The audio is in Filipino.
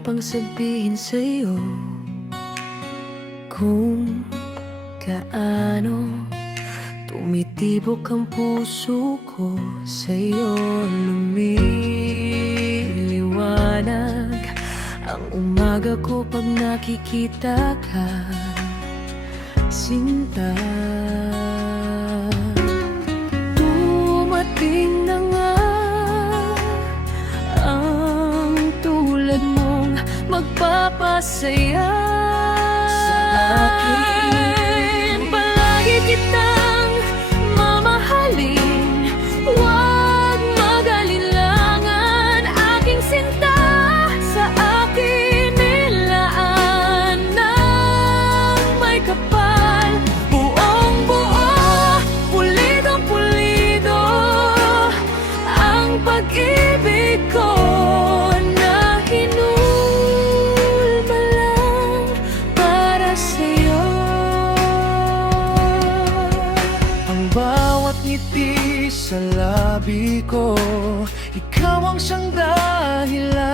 meron pang sabihin sa'yo kung gaano tumitibok ang puso ko sa'yo. Lumiliwanag ang umaga ko pag nakikita ka, sinta. Dumating na nga ang tulad mong magpapasaya sa akin. Palagi kitang mamahalin, huwag mag-alilangan. Aking sinta, sa akin nilaan ng may kapal. Buong-buo, pulidong-pulido ang pag-ibig ko na hinulma lang para sa'yo. Ang bawat ngiti sa labi ko, ikaw ang siyang dahilan